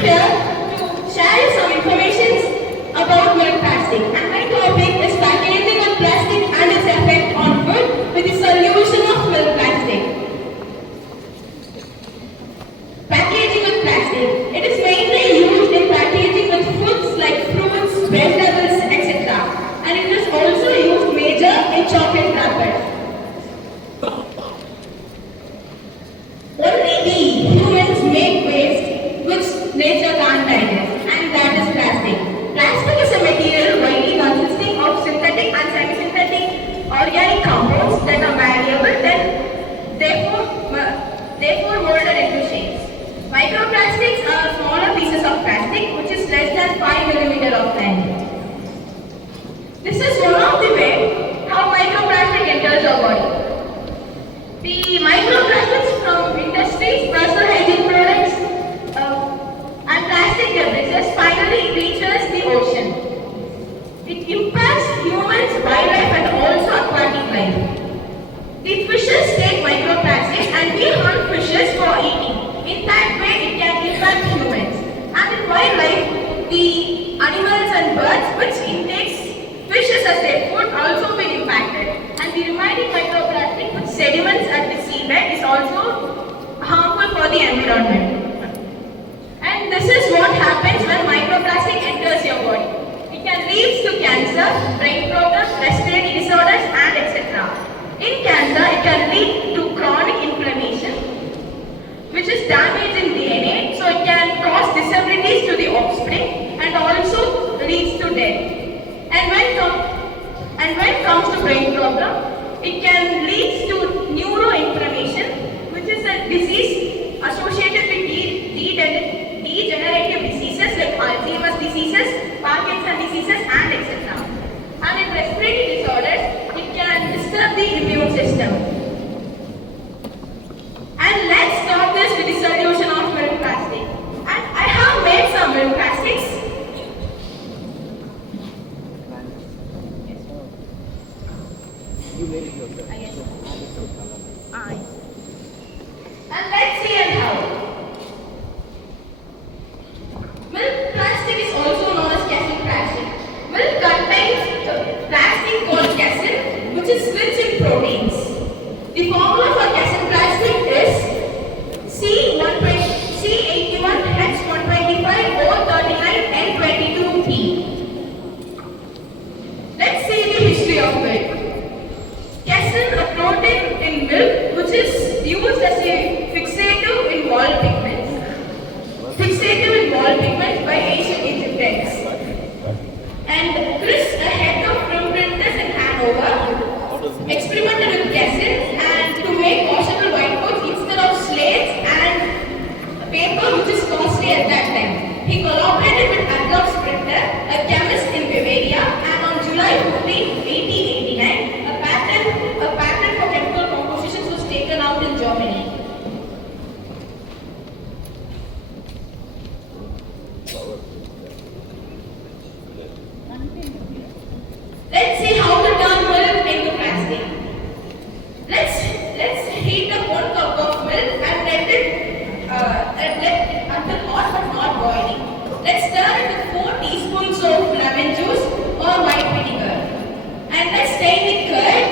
here to share you some information about milk plastic. And my topic is packaging with plastic and its effect on food with the solution of milk plastic. Packaging with plastic. It is mainly used in packaging with foods like fruits, vegetables, etc. And it is also used major in chocolate wrappers. Only we humans make waste which nature can't digest, and that is plastic. Plastic is a material widely consisting of synthetic and semi-synthetic organic compounds that are malleable, therefore molded into shapes. Microplastics are smaller pieces of plastic which is less than 5 mm of length. This is one of the ways how microplastic enters our body. The microplastics from industries, personal hygiene products, and plastic debris finally reaches the ocean. It impacts humans, wildlife, and also aquatic life. The fishes take microplastics and we hunt fishes for eating. In that way, it can impact humans. And in wildlife, the animals and birds which intakes fishes as their food also will impacted. And the remaining microplastic which sediments at the seabed is also harmful for the environment. And this is what happens when microplastic enters your body. It can lead to cancer, brain problems, respiratory disorders, and etc. In cancer, it can lead to chronic inflammation, which is damaging DNA, so it can cause disabilities to the offspring and also leads to death. And when it comes to brain problem, it can lead to neuroinflammation, which is a disease associated with degenerative diseases like Alzheimer's diseases, Parkinson's diseases, and etc. And in respiratory disorders, it can disturb the immune system. And let's start this with the solution of milk plastic. And I have made some milk plastics. You made it yourself. Yes. Yes. And let's see and how. Milk plastic is also known as casein plastic. Milk contains plastic called casein, which is rich in proteins. The formula for casein plastic is C81H125O39N22P. Let's see the history of milk. Casein, a protein in milk, which is used as a fixative in wall pigments. Fixative in wall pigments by ancient Egyptians. And Chris, a head of film printers in Hanover, experimented with casein and to make washable whiteboards instead of slates and paper, which is costly at that time. He collaborated with Adolf Printer, a chemist in Bavaria, and on July 14, 1889, a patent for chemical compositions was taken out in Germany. Let's see how to turn milk into plastic. Let's heat up 1 cup of milk and let it until hot but not boiling. Let's stir it with 4 teaspoons of lemon juice or white vinegar. And let's stain the curd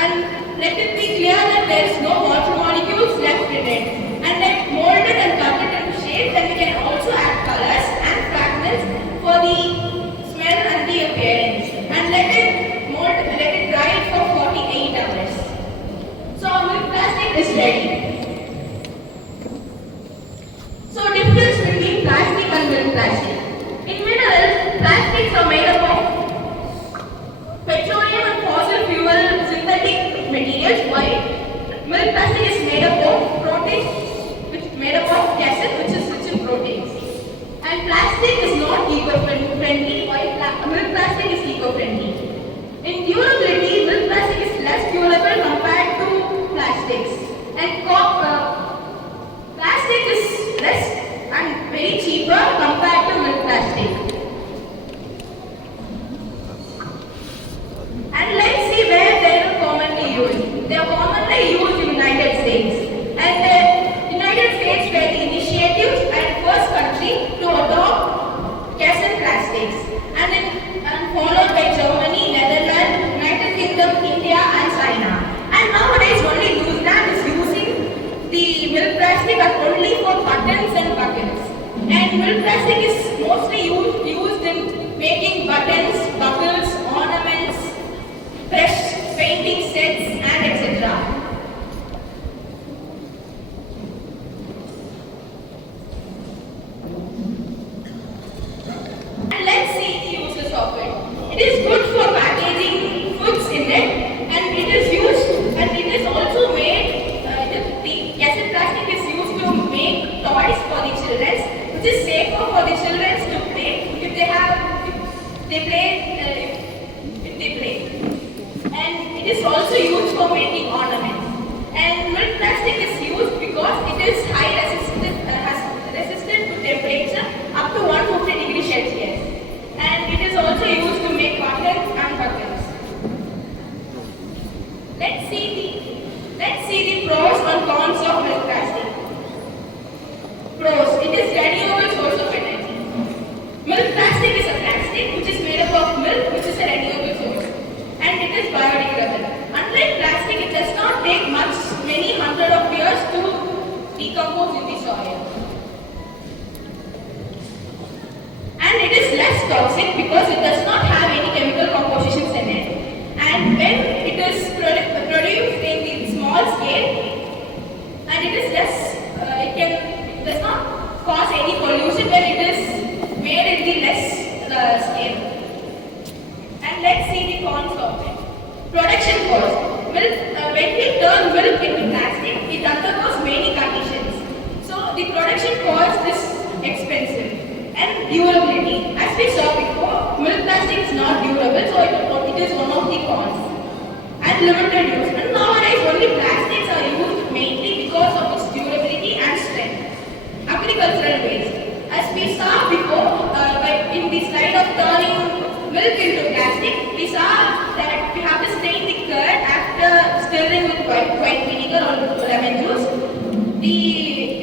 and let it be clear that there is no water molecules left in it. And let mold it and cut it into shape. Then we can also add colors and fragments for the smell and the appearance. And let it dry for 48 hours. So our milk plastic is ready. So difference between plastic and milk plastic. In minerals, plastics are made up of petroleum and fossil fuel synthetic materials, while milk plastic is made up of proteins, And milk plastic is mostly used in making buttons, buckles, ornaments, brush, painting sets, and etc. And let's see the uses of it. It is good for packaging foods in it, and it is used, and it is also made, the cassette plastic is used to make toys for the children, which is safer for the children to play if they have, if they play, if they play. And it is also used for making ornaments. And milk plastic is used because it is high resistant, has resistant to temperature up to 150 degrees Celsius. And it is also used to make buttons and buckles. Let's see the pros and cons of milk plastic. Pros: it is renewable source of energy. Milk plastic is a plastic which is made up of milk, which is a renewable source, and it is biodegradable. Unlike plastic, it does not take many hundred of years to decompose in the soil. And it is less toxic because it does not have any chemical compositions in it. And when it is produced in the small scale, and it is less, it does not cause any pollution when it is made in the less scale. And let's see the cons of it. Production cost. When we turn milk into plastic, it undergoes many conditions. So the production cost is expensive. And durability. As we saw before, milk plastic is not durable, so it is one of the cons. And limited use. And nowadays, only plastics are used mainly because of its durability and strength. Agricultural waste. As we saw before, in the slide of turning milk into plastic, we saw that we have to stain the curd after stirring with white vinegar or lemon juice. The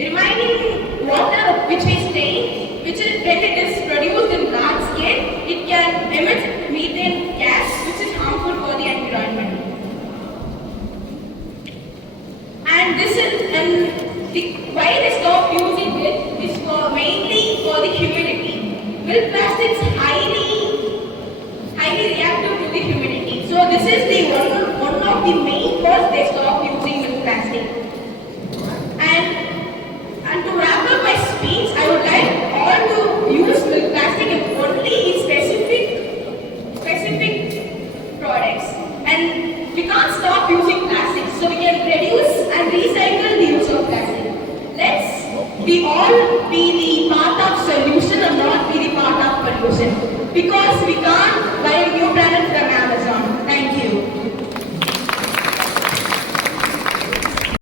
remaining water which we stain, which is when it is produced in large scale, it can emit methane gas, which is harmful for the environment. And why they stop using it is mainly for the humidity. Milk plastic is highly reactive to the humidity. So this is the one of the main cause they stop using milk plastic. And to wrap up my speech, I would like all to use milk plastic only in specific products. And we can't stop using plastic, so we can reduce and recycle the use of plastic. Let's all be the